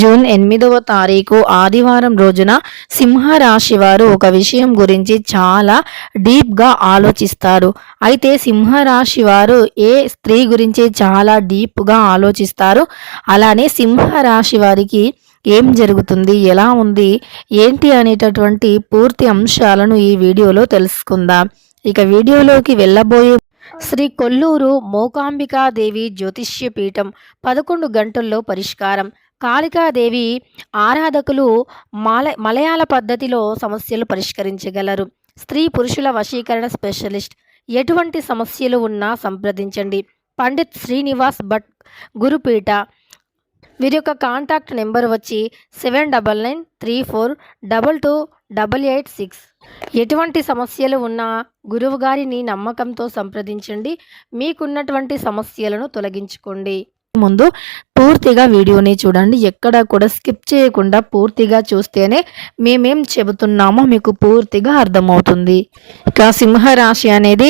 June ఎనిమిదవ తారీఖు ఆదివారం రోజున సింహరాశి వారు ఒక విషయం గురించి చాలా డీప్గా ఆలోచిస్తారు. అయితే సింహరాశి వారు ఏ స్త్రీ గురించి చాలా డీప్గా ఆలోచిస్తారు? అలానే సింహరాశి వారికి ఏం జరుగుతుంది? ఎలా ఉంది? ఏంటి అనేటటువంటి పూర్తి అంశాలను ఈ వీడియోలో తెలుసుకుందాం. ఇక వీడియోలోకి వెళ్ళబోయే శ్రీ కొల్లూరు మోకాంబికాదేవి జ్యోతిష్య పీఠం పదకొండు గంటల్లో పరిష్కారం. కాళికాదేవి ఆరాధకులు మాల మలయాళ పద్ధతిలో సమస్యలు పరిష్కరించగలరు. స్త్రీ పురుషుల వశీకరణ స్పెషలిస్ట్. ఎటువంటి సమస్యలు ఉన్నా సంప్రదించండి. పండిత్ శ్రీనివాస్ భట్ గురుపీఠ. వీరి యొక్క కాంటాక్ట్ నెంబర్ వచ్చి seven double nine three four double two double eight six. ఎటువంటి సమస్యలు ఉన్నా గురువు గారిని నమ్మకంతో సంప్రదించండి. మీకున్నటువంటి సమస్యలను తొలగించుకోండి. ముందు పూర్తిగా వీడియోని చూడండి. ఎక్కడ కూడా స్కిప్ చేయకుండా పూర్తిగా చూస్తేనే మేమేం చెబుతున్నామో మీకు పూర్తిగా అర్థమవుతుంది. ఇక సింహరాశి అనేది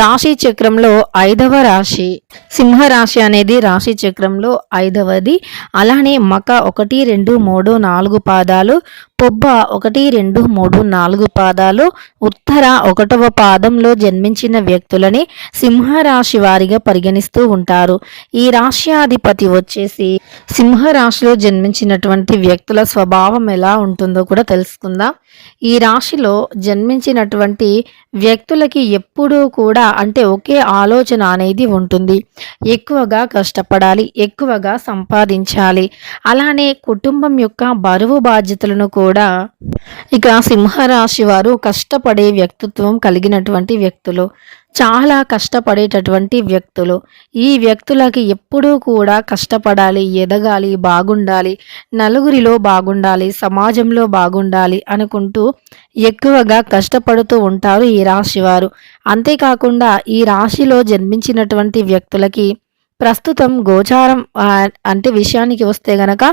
రాశి చక్రంలో ఐదవ రాశి. సింహరాశి అనేది రాశి చక్రంలో ఐదవది. అలానే మక ఒకటి రెండు మూడు నాలుగు పాదాలు పొబ్బ ఒకటి రెండు మూడు నాలుగు పాదాలు. ఉత్తర ఒకటవ పాదంలో జన్మించిన వ్యక్తులని సింహరాశి వారిగా పరిగణిస్తూ ఉంటారు. ఈ రాశ్యాధిపతి వచ్చేసి సింహరాశిలో జన్మించినటువంటి వ్యక్తుల స్వభావం ఎలా ఉంటుందో కూడా తెలుసుకుందాం. ఈ రాశిలో జన్మించినటువంటి వ్యక్తులకి ఎప్పుడూ కూడా అంటే ఒకే ఆలోచన అనేది ఉంటుంది. ఎక్కువగా కష్టపడాలి ఎక్కువగా సంపాదించాలి. అలానే కుటుంబం యొక్క బరువు బాధ్యతలను కూడా కూడా ఇక సింహరాశి వారు కష్టపడే వ్యక్తిత్వం కలిగినటువంటి వ్యక్తులు చాలా కష్టపడేటటువంటి వ్యక్తులు. ఈ వ్యక్తులకి ఎప్పుడూ కూడా కష్టపడాలి ఎదగాలి బాగుండాలి నలుగురిలో బాగుండాలి సమాజంలో బాగుండాలి అనుకుంటూ ఎక్కువగా కష్టపడుతూ ఉంటారు ఈ రాశివారు అంతేకాకుండా ఈ రాశిలో జన్మించినటువంటి వ్యక్తులకి ప్రస్తుతం గోచారం అంటే విషయానికి వస్తే గనక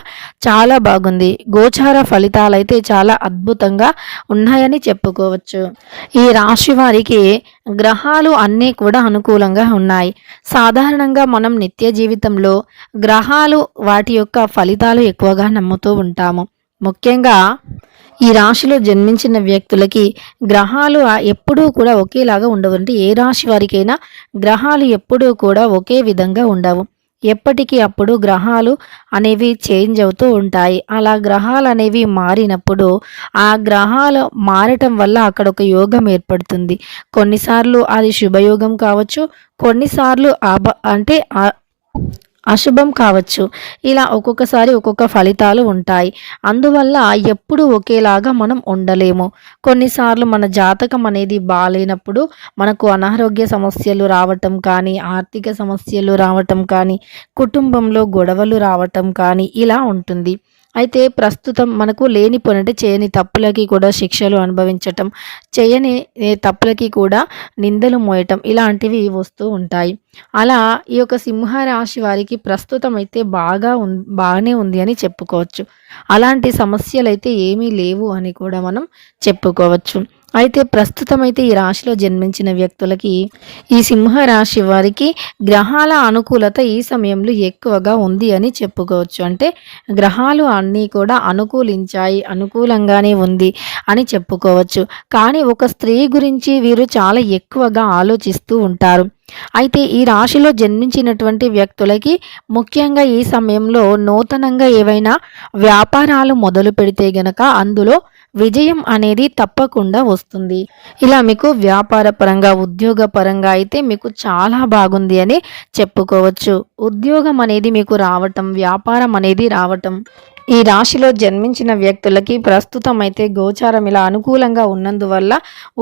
చాలా బాగుంది. గోచార ఫలితాలైతే చాలా అద్భుతంగా ఉన్నాయని చెప్పుకోవచ్చు. ఈ రాశి వారికి గ్రహాలు అన్నీ కూడా అనుకూలంగా ఉన్నాయి. సాధారణంగా మనం నిత్య జీవితంలో గ్రహాలు వాటి యొక్క ఫలితాలు ఎక్కువగా నమ్ముతూ ఉంటాము. ముఖ్యంగా ఈ రాశిలో జన్మించిన వ్యక్తులకి గ్రహాలు ఎప్పుడూ కూడా ఒకేలాగా ఉండవు. అంటే ఏ రాశి వారికైనా గ్రహాలు ఎప్పుడూ కూడా ఒకే విధంగా ఉండవు. ఎప్పటికీ అప్పుడు గ్రహాలు అనేవి చేంజ్ అవుతూ ఉంటాయి. అలా గ్రహాలు అనేవి మారినప్పుడు ఆ గ్రహాలు మారటం వల్ల అక్కడ ఒక యోగం ఏర్పడుతుంది. కొన్నిసార్లు అది శుభయోగం కావచ్చు కొన్నిసార్లు అబ అంటే అశుభం కావచ్చు. ఇలా ఒక్కొక్కసారి ఒక్కొక్క ఫలితాలు ఉంటాయి. అందువల్ల ఎప్పుడు ఒకేలాగా మనం ఉండలేము. కొన్నిసార్లు మన జాతకం అనేది బాగాలేనప్పుడు మనకు అనారోగ్య సమస్యలు రావటం కానీ ఆర్థిక సమస్యలు రావటం కానీ కుటుంబంలో గొడవలు రావటం కానీ ఇలా ఉంటుంది. అయితే ప్రస్తుతం మనకు లేని అంటే చేయని తప్పులకి కూడా శిక్షలు అనుభవించటం చేయని తప్పులకి కూడా నిందలు మోయటం ఇలాంటివి వస్తూ ఉంటాయి. అలా ఈ యొక్క సింహరాశి వారికి ప్రస్తుతం అయితే బాగా ఉం బాగానే ఉంది అని చెప్పుకోవచ్చు. అలాంటి సమస్యలు అయితే ఏమీ లేవు అని కూడా మనం చెప్పుకోవచ్చు. అయితే ప్రస్తుతం అయితే ఈ రాశిలో జన్మించిన వ్యక్తులకి ఈ సింహ రాశి వారికి గ్రహాల అనుకూలత ఈ సమయంలో ఎక్కువగా ఉంది అని చెప్పుకోవచ్చు. అంటే గ్రహాలు అన్నీ కూడా అనుకూలించాయి అనుకూలంగానే ఉంది అని చెప్పుకోవచ్చు. కానీ ఒక స్త్రీ గురించి వీరు చాలా ఎక్కువగా ఆలోచిస్తూ ఉంటారు. అయితే ఈ రాశిలో జన్మించినటువంటి వ్యక్తులకి ముఖ్యంగా ఈ సమయంలో నూతనంగా ఏవైనా వ్యాపారాలు మొదలు పెడితే గనక అందులో విజయం అనేది తప్పకుండా వస్తుంది. ఇలా మీకు వ్యాపార పరంగా ఉద్యోగ పరంగా అయితే మీకు చాలా బాగుంది అని చెప్పుకోవచ్చు. ఉద్యోగం అనేది మీకు రావటం వ్యాపారం అనేది రావటం. ఈ రాశిలో జన్మించిన వ్యక్తులకి ప్రస్తుతం అయితే గోచారం ఇలా అనుకూలంగా ఉన్నందువల్ల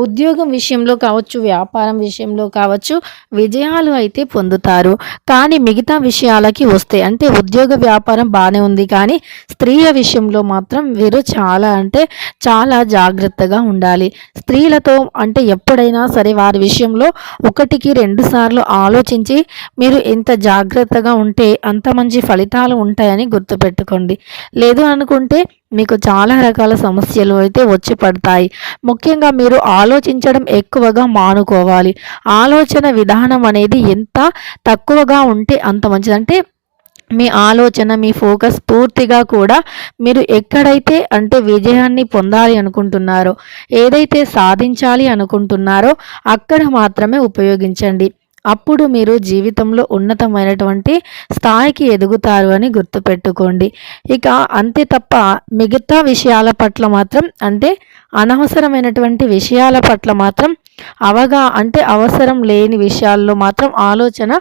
ఉద్యోగం విషయంలో కావచ్చు వ్యాపారం విషయంలో కావచ్చు విజయాలు అయితే పొందుతారు. కానీ మిగతా విషయాలకి వస్తే అంటే ఉద్యోగ వ్యాపారం బాగానే ఉంది కానీ స్త్రీల విషయంలో మాత్రం వీరు చాలా అంటే చాలా జాగ్రత్తగా ఉండాలి. స్త్రీలతో అంటే ఎప్పుడైనా సరే వారి విషయంలో ఒకటికి రెండు సార్లు ఆలోచించి మీరు ఎంత జాగ్రత్తగా ఉంటే అంత మంచి ఫలితాలు ఉంటాయని గుర్తుపెట్టుకోండి. లేదు అనుకుంటే మీకు చాలా రకాల సమస్యలు అయితే వచ్చి పడతాయి. ముఖ్యంగా మీరు ఆలోచించడం ఎక్కువగా మానుకోవాలి. ఆలోచన విధానం అనేది ఎంత తక్కువగా ఉంటే అంత మంచిది. అంటే మీ ఆలోచన మీ ఫోకస్ పూర్తిగా కూడా మీరు ఎక్కడైతే అంటే విజయాన్ని పొందాలి అనుకుంటున్నారో ఏదైతే సాధించాలి అనుకుంటున్నారో అక్కడ మాత్రమే ఉపయోగించండి. అప్పుడు మీరు జీవితంలో ఉన్నతమైనటువంటి స్థాయికి ఎదుగుతారు అని గుర్తుపెట్టుకోండి. ఇక అంతే తప్ప మిగతా విషయాల పట్ల మాత్రం అంటే అనవసరమైనటువంటి విషయాల పట్ల మాత్రం అవగా అంటే అవసరం లేని విషయాల్లో మాత్రం ఆలోచన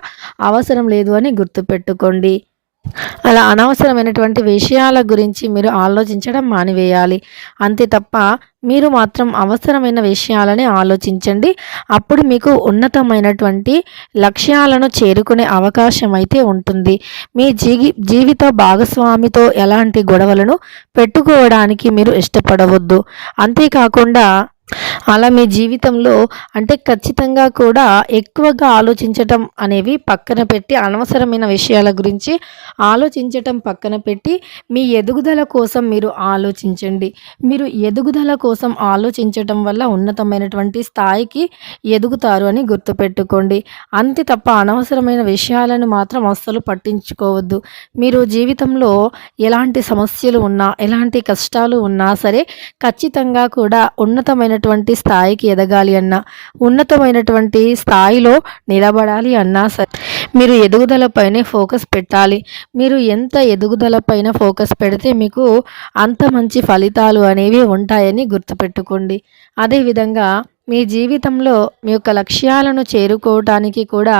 అవసరం లేదు అని గుర్తుపెట్టుకోండి. అలా అనవసరమైనటువంటి విషయాల గురించి మీరు ఆలోచించడం మానివేయాలి. అంతే తప్ప మీరు మాత్రం అవసరమైన విషయాలని ఆలోచించండి. అప్పుడు మీకు ఉన్నతమైనటువంటి లక్ష్యాలను చేరుకునే అవకాశం అయితే ఉంటుంది. మీ జీవి జీవిత భాగస్వామితో ఎలాంటి గొడవలను పెట్టుకోవడానికి మీరు ఇష్టపడవద్దు. అంతేకాకుండా అలా మీ జీవితంలో అంటే ఖచ్చితంగా కూడా ఎక్కువగా ఆలోచించటం అనేవి పక్కన పెట్టి అనవసరమైన విషయాల గురించి ఆలోచించటం పక్కన పెట్టి మీ ఎదుగుదల కోసం మీరు ఆలోచించండి. మీరు ఎదుగుదల కోసం ఆలోచించటం వల్ల ఉన్నతమైనటువంటి స్థాయికి ఎదుగుతారు అని గుర్తుపెట్టుకోండి. అంతే తప్ప అనవసరమైన విషయాలను మాత్రం అస్సలు పట్టించుకోవద్దు. మీరు జీవితంలో ఎలాంటి సమస్యలు ఉన్నా ఎలాంటి కష్టాలు ఉన్నా సరే ఖచ్చితంగా కూడా ఉన్నతమైన ఉన్నతమైనటువంటి స్థాయికి ఎదగాలి అన్నా ఉన్నతమైనటువంటి స్థాయిలో నిలబడాలి అన్నా సరే మీరు ఎదుగుదలపైనే ఫోకస్ పెట్టాలి. మీరు ఎంత ఎదుగుదలపైన ఫోకస్ పెడితే మీకు అంత మంచి ఫలితాలు అనేవి ఉంటాయని గుర్తుపెట్టుకోండి. అదేవిధంగా మీ జీవితంలో మీ యొక్క లక్ష్యాలను చేరుకోవటానికి కూడా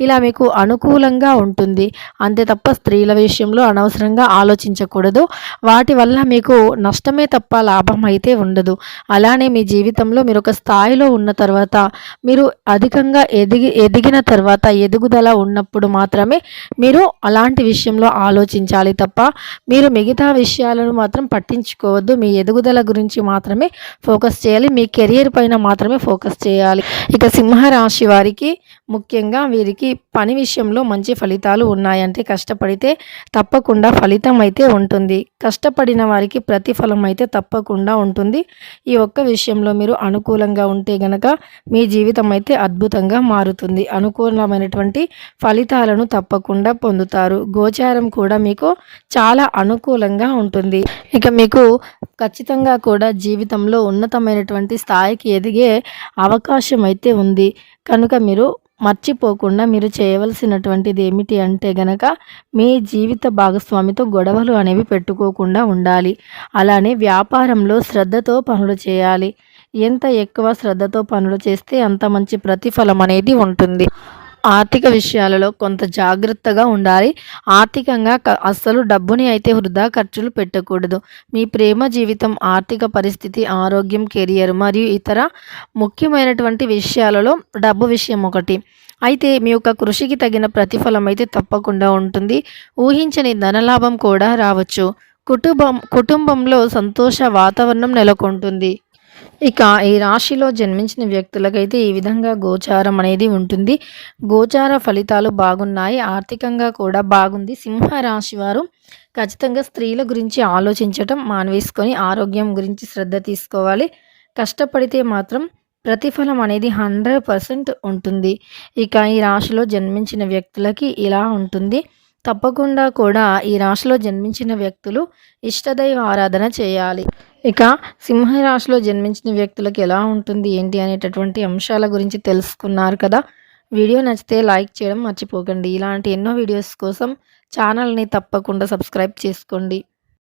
ఇలా మీకు అనుకూలంగా ఉంటుంది. అంతే తప్ప స్త్రీల విషయంలో అనవసరంగా ఆలోచించకూడదు. వాటి వల్ల మీకు నష్టమే తప్ప లాభం అయితే ఉండదు. అలానే మీ జీవితంలో మీరు ఒక స్థాయిలో ఉన్న తర్వాత మీరు అధికంగా ఎదిగి ఎదిగిన తర్వాత ఎదుగుదల ఉన్నప్పుడు మాత్రమే మీరు అలాంటి విషయంలో ఆలోచించాలి తప్ప మీరు మిగతా విషయాలను మాత్రం పట్టించుకోవద్దు. మీ ఎదుగుదల గురించి మాత్రమే ఫోకస్ చేయాలి. మీ కెరియర్ పైన మాత్రం మాత్రమే ఫోకస్ చేయాలి. ఇక సింహరాశి వారికి ముఖ్యంగా వీరికి పని విషయంలో మంచి ఫలితాలు ఉన్నాయంటే కష్టపడితే తప్పకుండా ఫలితం అయితే ఉంటుంది. కష్టపడిన వారికి ప్రతిఫలం అయితే తప్పకుండా ఉంటుంది. ఈ ఒక్క విషయంలో మీరు అనుకూలంగా ఉంటే గనక మీ జీవితం అయితే అద్భుతంగా మారుతుంది. అనుకూలమైనటువంటి ఫలితాలను తప్పకుండా పొందుతారు. గోచారం కూడా మీకు చాలా అనుకూలంగా ఉంటుంది. ఇక మీకు ఖచ్చితంగా కూడా జీవితంలో ఉన్నతమైనటువంటి స్థాయికి ఎదిగే అవకాశం అయితే ఉంది. కనుక మీరు మర్చిపోకుండా మీరు చేయవలసినటువంటిది ఏమిటి అంటే గనక మీ జీవిత భాగస్వామితో గొడవలు అనేవి పెట్టుకోకుండా ఉండాలి. అలానే వ్యాపారంలో శ్రద్ధతో పనులు చేయాలి. ఎంత ఎక్కువ శ్రద్ధతో పనులు చేస్తే అంత మంచి ప్రతిఫలం అనేది ఉంటుంది. ఆర్థిక విషయాలలో కొంత జాగ్రత్తగా ఉండాలి. ఆర్థికంగా అస్సలు డబ్బుని అయితే వృధా ఖర్చులు పెట్టకూడదు. మీ ప్రేమ జీవితం ఆర్థిక పరిస్థితి ఆరోగ్యం కెరియర్ మరియు ఇతర ముఖ్యమైనటువంటి విషయాలలో డబ్బు విషయం ఒకటి. అయితే మీ యొక్క కృషికి తగిన ప్రతిఫలం అయితే తప్పకుండా ఉంటుంది. ఊహించని ధనలాభం కూడా రావచ్చు. కుటుంబం కుటుంబంలో సంతోష వాతావరణం నెలకొంటుంది. ఇక ఈ రాశిలో జన్మించిన వ్యక్తులకైతే ఈ విధంగా గోచారం అనేది ఉంటుంది. గోచార ఫలితాలు బాగున్నాయి. ఆర్థికంగా కూడా బాగుంది. సింహ రాశి వారు ఖచ్చితంగా స్త్రీల గురించి ఆలోచించటం మానవేసుకొని ఆరోగ్యం గురించి శ్రద్ధ తీసుకోవాలి. కష్టపడితే మాత్రం ప్రతిఫలం అనేది హండ్రెడ్ పర్సెంట్ ఉంటుంది. ఇక ఈ రాశిలో జన్మించిన వ్యక్తులకి ఇలా ఉంటుంది. తప్పకుండా కూడా ఈ రాశిలో జన్మించిన వ్యక్తులు ఇష్టదైవ ఆరాధన చేయాలి. ఇక సింహరాశిలో జన్మించిన వ్యక్తులకు ఎలా ఉంటుంది ఏంటి అనేటటువంటి అంశాల గురించి తెలుసుకున్నారు కదా. వీడియో నచ్చితే లైక్ చేయడం మర్చిపోకండి. ఇలాంటి ఎన్నో వీడియోస్ కోసం ఛానల్ని తప్పకుండా సబ్స్క్రైబ్ చేసుకోండి.